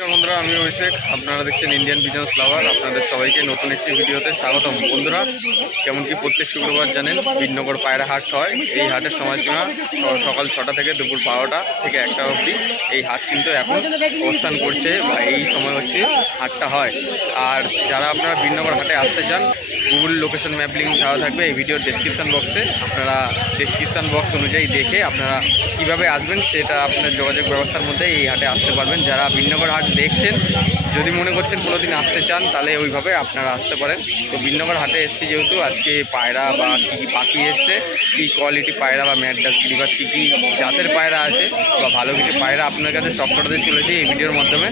বন্ধুরা, আমি অভিষেক। আপনারা দেখছেন ইন্ডিয়ান বিজনেস লাভার আপনাদের সবাইকে নতুন একটি ভিডিওতে স্বাগতম। বন্ধুরা যেমন কি প্রত্যেক শুক্রবার জানেন বিনগর পায়রা হাট হয়। এই হাটের সময়সীমা সকাল ছটা থেকে দুপুর বারোটা থেকে একটা অবধি। এই হাট কিন্তু এখন অবস্থান করছে বা এই সময় হচ্ছে হাটটা হয়। আর যারা আপনারা বিনগর হাটে আসতে চান গুগল লোকেশন ম্যাপ লিঙ্ক দেওয়া থাকবে এই ভিডিওর ডেসক্রিপশন বক্সে আপনারা ডেসক্রিপশন বক্স অনুযায়ী দেখে আপনারা কীভাবে আসবেন, সেটা আপনার যোগাযোগ ব্যবস্থার মধ্যে এই হাটে আসতে পারবেন। যারা বিনগর হাট দেখছেন, যদি মনে করছেন কোনোদিন আসতে চান, তাহলে ওইভাবে আপনারা আসতে পারেন। তো বিনগর হাটে এসেছি যেহেতু, আজকে পায়রা বা কী কী পাখি এসছে, কী কোয়ালিটি পায়রা বা ম্যাডাস বা কী কী জাতের পায়রা আছে, বা ভালো কিছু পায়রা আপনার কাছে সব কটাতে চলেছে এই ভিডিওর মাধ্যমে।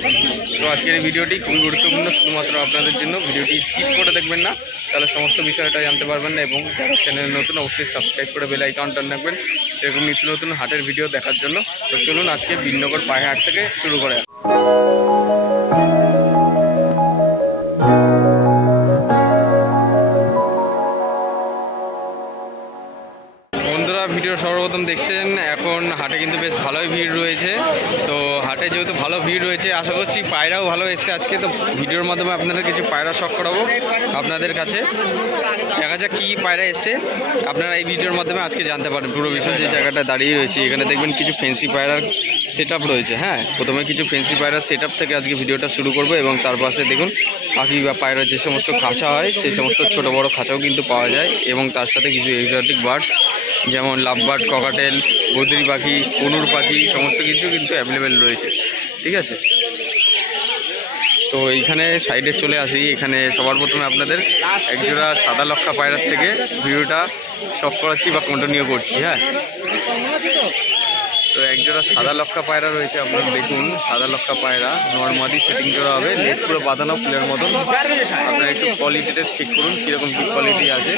তো আজকের এই ভিডিওটি খুবই গুরুত্বপূর্ণ, শুধুমাত্র আপনাদের জন্য। ভিডিওটি স্কিপ করে দেখবেন না, তাহলে সমস্ত বিষয়টা জানতে পারবেন না, এবং যারা চ্যানেল নতুন, অবশ্যই সাবস্ক্রাইব করে বেল আইকনটা রাখবেন। এরকম নিত্য নতুন হাটের ভিডিও দেখার জন্য। তো চলুন আজকে বিনগর পায়ে হাট থেকে শুরু করে পায়রাও ভালো এসছে আজকে, তো ভিডিওর মাধ্যমে আপনাদের কিছু পায়রা শখ করাবো আপনাদের কাছে। দেখা যাক কী পায়রা এসছে। আপনারা এই ভিডিওর মাধ্যমে আজকে জানতে পারেন, পুরো বিষয় যে জায়গাটা দাঁড়িয়ে রয়েছে। এখানে দেখবেন কিছু ফেন্সি পায়রার সেট রয়েছে হ্যাঁ? প্রথমে কিছু ফেন্সি পায়রার সেট থেকে আজকে ভিডিওটা শুরু করব এবং তার পাশে দেখুন, পাখি বা পায়রার যে সমস্ত খাঁচা হয়, সেই সমস্ত ছোট বড় খাঁচাও কিন্তু পাওয়া যায় এবং তার সাথে কিছু এক্সোটিক বার্ডস যেমন লাভবার্ড ককাটেল বদ্রি পাখি, কনুর পাখি, সমস্ত কিছু কিন্তু অ্যাভেলেবেল রয়েছে। ঠিক আছে? তো এইখানে সাইডে চলে আসি। এখানে সবার প্রথমে আপনাদের একজোড়া সাদা লক্ষা পায়রার থেকে ভিডিওটা শখ করাচ্ছি বা কন্টিনিউ করছি হ্যাঁ। তো একজোড়া সাদা লক্ষা পায়রা রয়েছে আপনার দেখুন সাদা লক্ষা পায়রা নর্মালি সেটিং জোড়া হবে লেজ পুরো বাঁধানো ফুলের মতন। আপনারা একটু কোয়ালিটিটা চেক করুন কীরকম কী কোয়ালিটি আছে।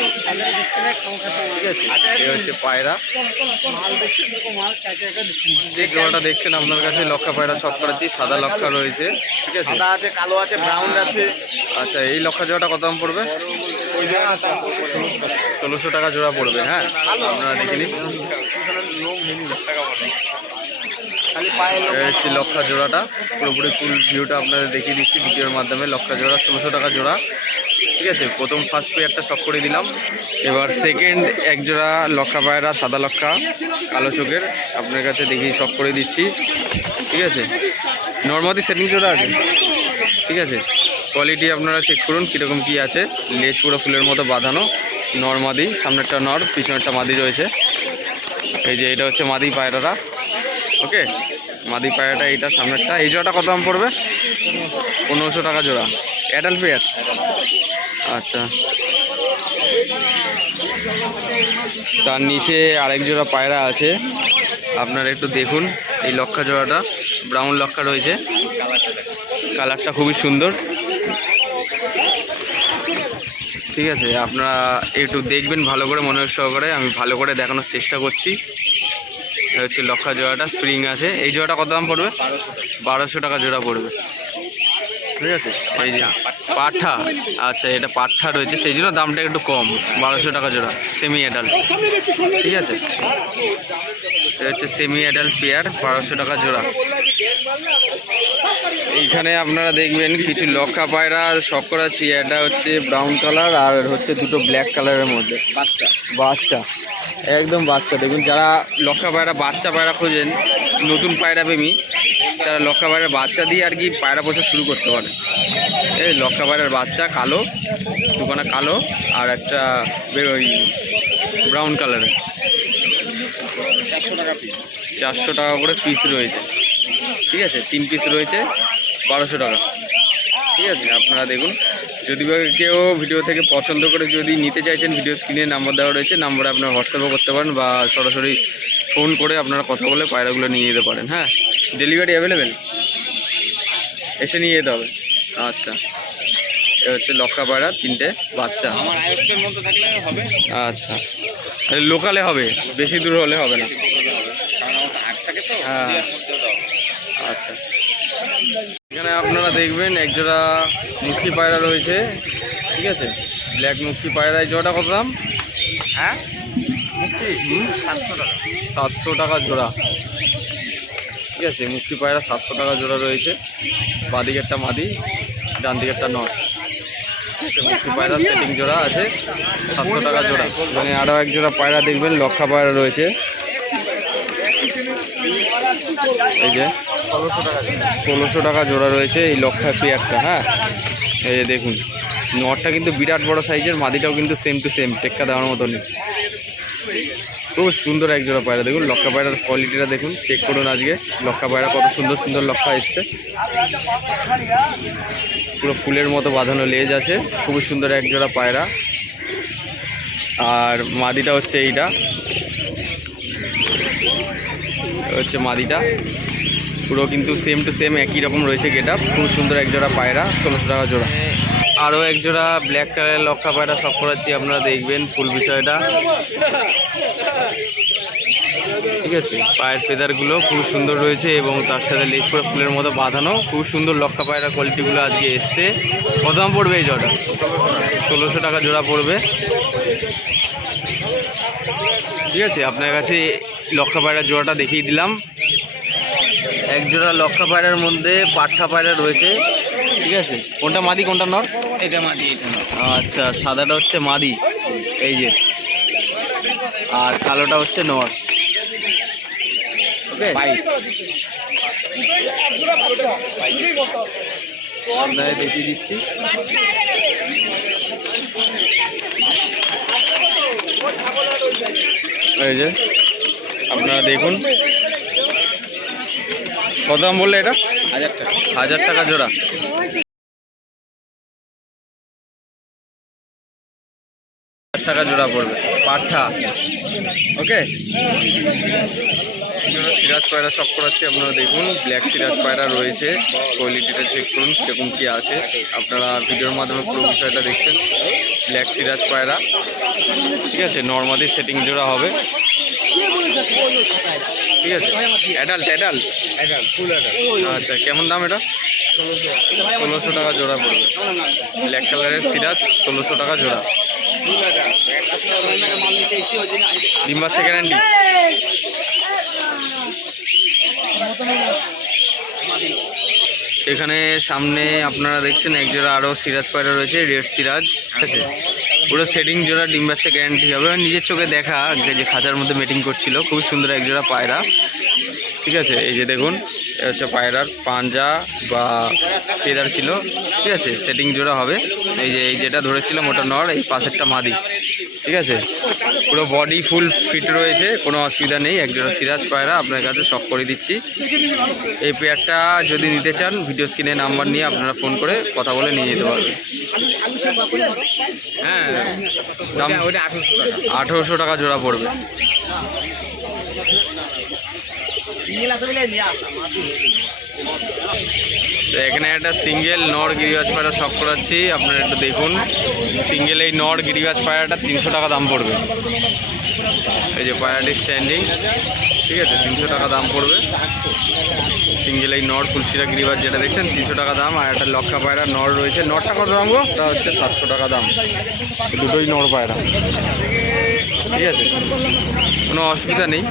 ঠিক আছে এই হচ্ছে পায়রা। যে জোড়াটা দেখছেন আপনার কাছে লক্ষা পায়রা সব করাচ্ছি সাদা লক্ষা রয়েছে ঠিক আছে? সাদা আছে কালো আছে ব্রাউন আছে। আচ্ছা এই লক্ষা জোড়াটা কত দাম পড়বে? ষোলোশো টাকা জোড়া পড়বে হ্যাঁ? আপনারা দেখে নিন। হচ্ছে লক্ষা জোড়াটা। পুরোপুরি ফুল ভিউটা আপনাদের দেখিয়ে দিচ্ছি ভিডিওর মাধ্যমে। লক্ষা জোড়া, ষোলোশো টাকা জোড়া। ঠিক আছে, প্রথম ফার্স্ট পেয়ারটা শখ করে দিলাম। এবার সেকেন্ড এক জোড়া লক্ষা পায়রা, সাদা লক্ষা, কালো চোখের। আপনার কাছে দেখিয়ে শখ করে দিচ্ছি। ঠিক আছে? নর্মাদি সেটিং জোড়া আছে? ঠিক আছে? কোয়ালিটি আপনারা চেক করুন, কীরকম কী আছে। লেজ পুরো ফুলের মতো বাঁধানো। নর্মাদি, সামনেরটা নর, পিছনেরটা মাদি রয়েছে। এই যে, এটা হচ্ছে মাদি পায়রাটা। ওকে? মাদি পায়রাটা, এইটা সামনেরটা। এই জোড়াটা কত দাম পড়বে? পনেরোশো টাকা জোড়া। অ্যাডাল্ট পেয়ার আচ্ছা। তার নিচে আরেক জোড়া পায়রা আছে। আপনারা একটু দেখুন এই লক্ষা জোড়াটা। ব্রাউন লক্ষা রয়েছে। কালারটা খুবই সুন্দর। ঠিক আছে, আপনারা একটু দেখবেন ভালো করে, মনোযোগ সহকারে। আমি ভালো করে দেখানোর চেষ্টা করছি। হচ্ছে লক্ষা জোড়াটা স্প্রিং আছে। এই জোড়াটা কত দাম পড়বে? বারোশো টাকা জোড়া পড়বে। ঠিক আছে? এই যে পাঠা আচ্ছা এটা পাঠা রয়েছে সেই জন্য দামটা একটু কম বারোশো টাকা জোড়া সেমি অ্যাডাল্ট ঠিক আছে? এটা হচ্ছে সেমি অ্যাডাল্ট পেয়ার বারোশো টাকা জোড়া। এইখানে আপনারা দেখবেন কিছু লক্ষা পায়রা শখ করাচ্ছি এটা হচ্ছে ব্রাউন কালার আর হচ্ছে দুটো ব্ল্যাক কালারের মধ্যে। বাচ্চা। বাচ্চা একদম বাচ্চা। দেখুন যারা লক্ষা পায়রা বাচ্চা পায়রা খোঁজেন নতুন পায়রা প্রেমী তারা লক্ষা পায়রার বাচ্চা দিয়ে আর কি পায়রা পোষা শুরু করতে পারে। এই লক্ষা পায়রার বাচ্চা কালো দুখানা কালো আর একটা ওই ব্রাউন কালারের চারশো টাকা পিস চারশো টাকা করে পিস রয়েছে। ঠিক আছে তিন পিস রয়েছে বারোশো টাকা। ঠিক আছে আপনারা দেখুন। যদি কেউ ভিডিও থেকে পছন্দ করে যদি নিতে চাইছেন ভিডিও স্ক্রিনে নাম্বার দেওয়া রয়েছে নাম্বারে আপনার হোয়াটসঅ্যাপও করতে পারেন বা সরাসরি ফোন করে আপনারা কথা বলে পায়রাগুলো নিয়ে যেতে পারেন হ্যাঁ? Delivery available? এসে নিয়ে যেতে হবে। আচ্ছা। এ হচ্ছে লক্ষা পায়রা তিনটে বাচ্চা। আচ্ছা। লোকালে হবে বেশি দূর হলে হবে না। হ্যাঁ। আচ্ছা। এখানে আপনারা দেখবেন একজোড়া মুক্তি পায়রা রয়েছে। ঠিক আছে? ব্ল্যাক মুক্তি পায়রায় এই জোড়াটা কত দাম? হ্যাঁ? মুক্তি? সাতশো টাকা। সাতশো টাকা জোড়া। ঠিক আছে মুক্তি পায়রা সাতশো টাকা জোড়া রয়েছে। বাদিকেরটা মাদি ডান দিকেরটা নট মুক্তি পায়রা সেটিং জোড়া আছে, সাতশো টাকা জোড়া। মানে আরও এক জোড়া পায়রা দেখবেন, লক্ষা পায়রা রয়েছে। এই যে, ষোলোশো টাকা জোড়া রয়েছে এই লক্ষা পেয়ারটা হ্যাঁ? এই যে দেখুন, নটটা কিন্তু বিরাট বড় সাইজের, মাদিটাও কিন্তু সেম টু সেম টেক্কা দেওয়ার মতনই। খুব সুন্দর এক জোড়া পায়রা। দেখুন, লক্ষা পায়রার কোয়ালিটিটা দেখুন। চেক করুন আজকে। লক্ষা পায়রা কত সুন্দর সুন্দর লক্ষা এসছে। পুরো ফুলের মতো বাঁধানো লেজ আছে। খুবই সুন্দর এক জোড়া পায়রা। আর মাদিটা হচ্ছে এইটা। হচ্ছে মাদিটা। পুরো কিন্তু সেম টু সেম একই রকম রয়েছে গেট খুব সুন্দর এক জোড়া পায়রা, ষোলোশো টাকা জোড়া। আরও এক জোড়া ব্ল্যাক কালারের লক্ষা পায়রা সব করাচ্ছি, আপনারা দেখবেন ফুল বিষয়টা। ঠিক আছে, পায়ের ফেদারগুলো খুব সুন্দর রয়েছে এবং তার সাথে লেজ করে ফুলের মতো বাঁধানো খুব সুন্দর লক্ষা পায়রা কোয়ালিটিগুলো আজকে এসছে। কত দাম পড়বে এই জোড়া ষোলোশো টাকা জোড়া পড়বে। ঠিক আছে, আপনার কাছে লক্ষা পায়রার জোড়াটা দেখিয়ে দিলাম। এক জোড়া লক্ষা পায়রার মধ্যে পাঠা পায়রা রয়েছে। ঠিক আছে? কোনটা মাদি কোনটা নর? এটা মাদি এটা না আচ্ছা সাদাটা হচ্ছে মাদি। এই যে। আর কালোটা হচ্ছে নর। ওকে? আপনাদের দেখিয়ে দিচ্ছি। এই যে আপনারা দেখুন। কত দাম বললে এটা? হাজার টাকা। হাজার টাকা জোড়া। হাজার টাকা জোড়া পড়বে। পাঠা। ওকে? সিরাজ পায়রা সব করাচ্ছি আপনারা দেখুন। ব্ল্যাক সিরাজ পায়রা রয়েছে। কোয়ালিটিটা চেক করুন সেরকম কী আছে। আপনারা ভিডিওর মাধ্যমে পুরো বিষয়টা দেখছেন। ব্ল্যাক সিরাজ পায়রা। ঠিক আছে? নর্মালি সেটিং জোড়া হবে। ঠিক আছে। অ্যাডাল্ট অ্যাডাল্ট আচ্ছা কেমন দাম এটা? ষোলোশো টাকা জোড়া পড়বে। ব্ল্যাক কালারের সিরাজ, ষোলোশো টাকা জোড়া। ডিম বাচ্চা গ্যারান্টি এখানে সামনে আপনারা দেখছেন, এক জোড়া আরও সিরাজ পায়রা রয়েছে, রেড সিরাজ। ঠিক আছে? পুরো সেটিং জোড়া ডিম বাচ্চা গ্যারান্টি হবে। নিজের চোখে দেখা, যে খাঁচার মধ্যে মেটিং করছিল। খুব সুন্দর এক জোড়া পায়রা। ঠিক আছে, এই যে দেখুন। হচ্ছে পায়রার পাঞ্জা বা ফেদার ছিল ঠিক আছে? সেটিং জোড়া হবে। এই যে এই যেটা ধরেছিলাম ওটা নর এই পাশেরটা মাদি ঠিক আছে? পুরো বডি ফুল ফিট রয়েছে কোনো অসুবিধা নেই। একজোড়া সিরাজ পায়রা আপনার কাছে শখ করে দিচ্ছি। এই পেয়ারটা যদি নিতে চান ভিডিও স্ক্রিনে নাম্বার নিয়ে আপনারা ফোন করে কথা বলে নিয়ে যেতে পারবেন। হ্যাঁ। দাম আঠেরোশো টাকা জোড়া পড়বে। এখানে একটা সিঙ্গেল নর গিরিবাজ পায়রা শখ করাচ্ছি, আপনারা একটু দেখুন। সিঙ্গেল এই নর গিরিবাজ পায়রাটা তিনশো টাকা দাম পড়বে। এই যে পায়রাটি স্ট্যান্ডিং ঠিক আছে, তিনশো টাকা দাম পড়বে। সিঙ্গেল এই নর ফুলশিরা গিরিবাজ যেটা দেখছেন, তিনশো টাকা দাম। আর একটা লক্ষা পায়রা নর রয়েছে। নরটা কত দাম গো? ওটা হচ্ছে সাতশো টাকা দাম। দুটোই নর পায়রা। ঠিক আছে, কোনো অসুবিধা নেই।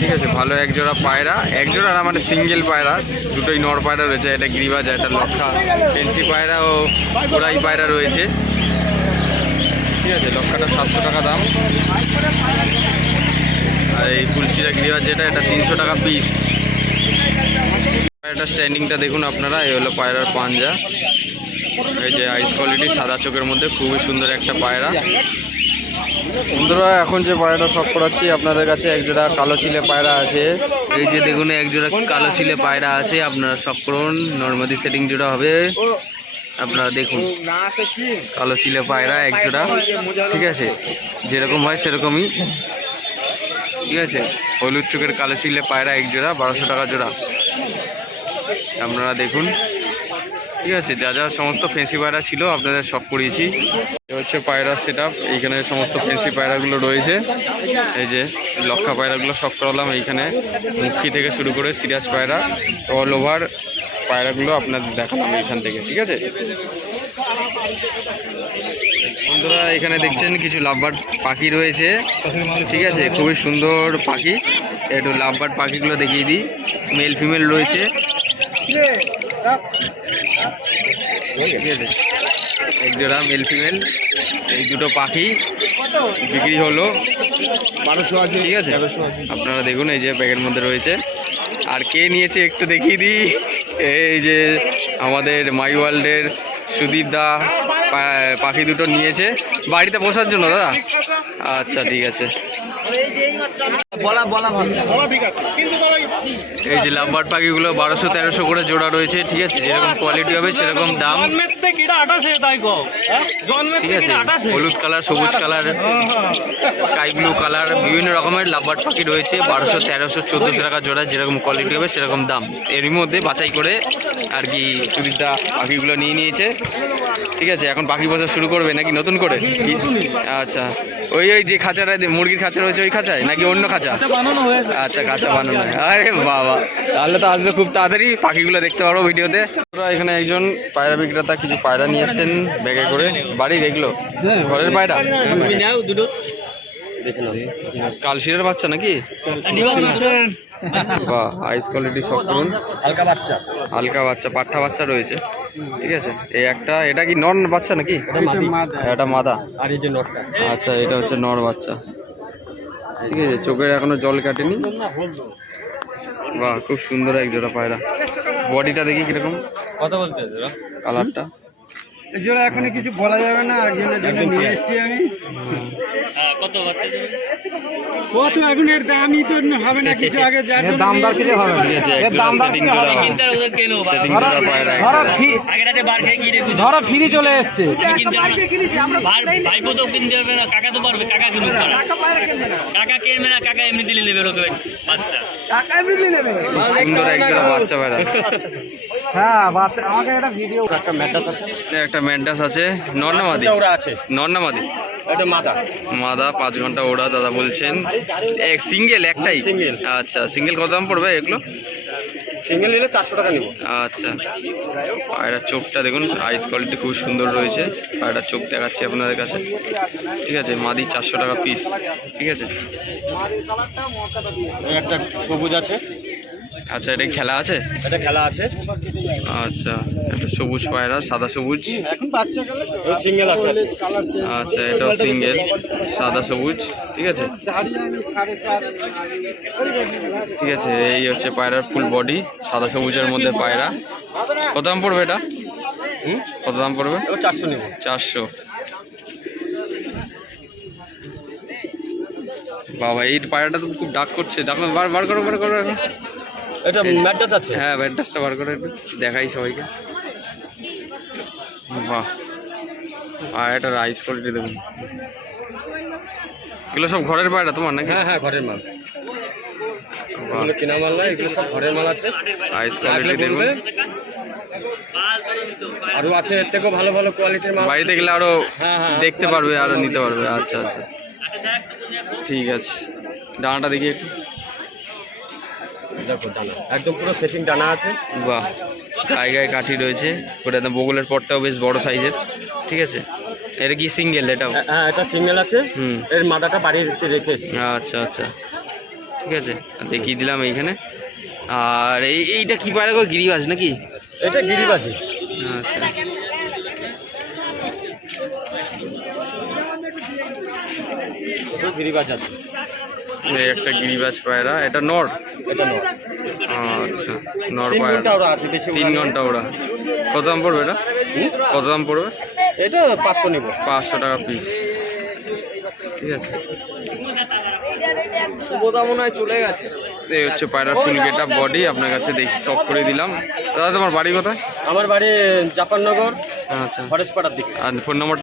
ঠিক আছে, ভালো এক জোড়া পায়রা। এক জোড়া আর আমাদের সিঙ্গেল পায়রা। দুটোই নর পায়রা রয়েছে গিরিবাজ আর একটা লক্ষা। ফেন্সি পায়রা ও গোড়াই পায়রা রয়েছে। ঠিক আছে, লক্ষাটা সাতশো টাকা দাম। আর এই ফুলশিরা গিরিবাজ যেটা, এটা তিনশো টাকা পিস পায়রাটা স্ট্যান্ডিংটা দেখুন আপনারা, এই হলো পায়রার পাঞ্জা। এই যে আইস কোয়ালিটি সাদা চোখের মধ্যে, খুবই সুন্দর একটা পায়রা। বন্ধুরা, এখন যে পায়রাটা সব করাচ্ছি, আপনাদের কাছে এক জোড়া কালো চিলে পায়রা আছে। এই যে দেখুন, এক জোড়া কালো চিলে পায়রা আছে, আপনারা সব করুন নর্মালি সেটিং জোড়া হবে। আপনারা দেখুন, কালো চিলে পায়রা এক জোড়া, ঠিক আছে? যেরকম হয় সেরকমই, ঠিক আছে? হলুদ চোখের কালো চিলে পায়রা এক জোড়া, বারোশো টাকা জোড়া। আপনারা দেখুন ঠিক আছে, যা যা সমস্ত ফেন্সি পায়রা ছিল আপনাদের সব করিয়েছি। হচ্ছে পায়রা সেট এইখানে সমস্ত ফেন্সি পায়রাগুলো রয়েছে। এই যে লক্ষা পায়রাগুলো সব করালাম এইখানে। মুখী থেকে শুরু করে সিরাজ পায়রা অল ওভার পায়রাগুলো আপনাদের দেখালাম এইখান থেকে, ঠিক আছে? বন্ধুরা, এখানে দেখছেন কিছু লাভবার্ড পাখি রয়েছে, ঠিক আছে? খুবই সুন্দর পাখি। একটু লাভবার্ড পাখিগুলো দেখিয়ে দিই। মেল ফিমেল রয়েছে। ঠিক আছে এক জোড়া মেল ফিমেল এই দুটো পাখি বিক্রি হলো। বারোশো আছে। ঠিক আছে? আপনারা দেখুন এই যে ব্যাগের মধ্যে রয়েছে। আর কে নিয়েছে একটু দেখিয়ে দিই। এই যে আমাদের মাই ওয়ার্ল্ডের সুদীপ দা পাখি দুটো নিয়েছে। বাড়িতে বসার জন্য দাদা? আচ্ছা ঠিক আছে। বলা বলা ভালো। এই যে লাভবার্ড পাখিগুলো বারোশো তেরোশো করে জোড়া রয়েছে ঠিক আছে? যেরকম কোয়ালিটি হবে সেরকম দাম। ঠিক আছে। হলুদ কালার সবুজ কালার স্কাই ব্লু কালার বিভিন্ন রকমের লাভবার্ড পাখি রয়েছে বারোশো তেরোশো চোদ্দোশো টাকা জোড়া যেরকম কোয়ালিটি হবে সেরকম দাম। এরই মধ্যে বাছাই করে আর কি সুদীপদা পাখিগুলো নিয়ে নিয়েছে। ঠিক আছে এখন পাখি বসা শুরু করবে নাকি নতুন করে? আচ্ছা ওই ওই যে খাঁচাটা মুরগির খাঁচা রয়েছে ওই খাঁচায়? নাকি অন্য খাঁচা? আচ্ছা খাঁচা বানানো হয়। আরে বাবা তাহলে তো আসবে খুব তাড়াতাড়ি। পাখিগুলো দেখতে পারব ভিডিওতে। তোরা এখানে একজন পায়রা বিক্রেতা কিছু পায়রা নিয়ে এসছেন ব্যাগে করে। বাড়ি দেখল? ঘরের পায়রা? কালশিরের বাচ্চা নাকি? বাহ হাইস কোয়ালিটি সব হালকা বাচ্চা। হালকা বাচ্চা পাঠা বাচ্চা রয়েছে। ঠিক আছে এই একটা এটা কি নন বাচ্চা নাকি? এটা মাদা। আর এই যে নটটা আচ্ছা এটা হচ্ছে নর বাচ্চা। ঠিক আছে চোখের এখনও জল কাটেনি। বাহ খুব সুন্দর এক জোড়া পায়রা। বডিটা দেখি কীরকম? কথা বলতে কালারটা। জোড়া এখনই কিছু বলা যাবে না একজনের জন্য নিয়ে এসেছি আমি। কত বাচ্চা কত এখন এর দামই তো হবে না কিছু আগে যার দাম দর কিছু হবে? আছে এক জোড়া সেটিং জোড়া কিনতে ওদের কেনো রাতে বার খেয়ে ধরো ফ্রি চলে এসছে। কিনতে ভাই ভাইপো তো কিনতে পারবে না কাকা তো পারবে কাকা কিনুক। কাকা কিনবে না। কাকা এমনি দিলে নেবে লোকে। বাচ্চা। সুন্দর এক জোড়া বাচ্চা পায়রা হ্যাঁ বাচ্চা আমাকে একটা ভিডিও একটা ম্যাটাস আছে। একটা ম্যান্ডাস আছে নর না মাদি ওরা আছে। নর না মাদি। মাদা পাঁচ ঘণ্টা ওড়া দাদা বলছেন। এক সিঙ্গেল একটাই। আচ্ছা সিঙ্গেল কত দাম পড়বে এগুলো? সিঙ্গেল নিলে চারশো টাকা নিব। আচ্ছা। পায়রার চোখটা দেখুন আইস কোয়ালিটি খুব সুন্দর রয়েছে। পায়রার চোখ দেখাচ্ছি আপনাদের কাছে। ঠিক আছে মাদি চারশো টাকা পিস ঠিক আছে? একটা সবুজ আছে। আচ্ছা এটা খেলা আছে? এটা খেলা আছে। আচ্ছা একটা সবুজ পায়রা সাদা সবুজ। এখন বাচ্চা গেলে সিঙ্গেল আছে। আচ্ছা এটাও সিঙ্গেল সাদা সবুজ ঠিক আছে? ঠিক আছে এই হচ্ছে পায়রার ফুল বডি সাদা সবুজের মধ্যে পায়রা। কত দাম পড়বে এটা? হুম? কত দাম পড়বে? চারশো নিব। চারশো। বাবা এই পায়রাটা তো খুব ডাক করছে। ডাক বার বার করো বার করো এখন। এটা ম্যাটাস আছে। হ্যাঁ ব্যান্ডাসটা বার করে দেখাই সবাইকে। বাহ। পায়রাটার আইস কোয়ালিটি দেখুন। এগুলো সব ঘরের পায়রা তোমার নাকি? হ্যাঁ হ্যাঁ ঘরের মাল। এগুলো কেনা মাল না এগুলো সব ঘরের মাল আছে। আইস লাগলে কোয়ালিটি দেখুন। আরও আছে এর থেকেও ভালো ভালো কোয়ালিটির মাল বাড়িতে গেলে আরও হ্যাঁ, হ্যাঁ। দেখতে পারবে আরও নিতে পারবে। আচ্ছা আচ্ছা। ঠিক আছে। ডানাটা দেখি একটু। দেখো ডানা একদম পুরো সেটিং ডানা আছে। বাহ গায়ে গায়ে কাঠি রয়েছে। ওটা একদম বগলের পরটাও বেশ বড় সাইজের। ঠিক আছে? এটা কি সিঙ্গেল এটাও? হ্যাঁ, হ্যাঁ এটা সিঙ্গেল আছে। হুম। এর মাথাটা বাড়িয়ে রেখে আচ্ছা আচ্ছা। ঠিক আছে দেখিয়ে দিলাম এইখানে। আর এই এইটা কি পায়রা গো গিরিবাজ নাকি? এটা গিরিবাজি আচ্ছা। এটা গিরিবাজ আছে। এই একটা গিরিবাজ পায়রা এটা নর? এটা নয় আচ্ছা নর পায়রা। আছে বেশি তিন ঘণ্টা ওরা। কত দাম পড়বে এটা? কত দাম পড়বে? এটা পাঁচশো নিব। পাঁচশো টাকা পিস ঠিক আছে। শুভদা মনে হয় চলে গেছে। এই হচ্ছে পায়রার ফুল গেট বডি আপনার কাছে দেখি সব করে দিলাম। দাদা তোমার বাড়ি কোথায়? আমার বাড়ি জাপাননগর আচ্ছা। ফরেস্ট পাড়ার দিকে। আর ফোন নাম্বার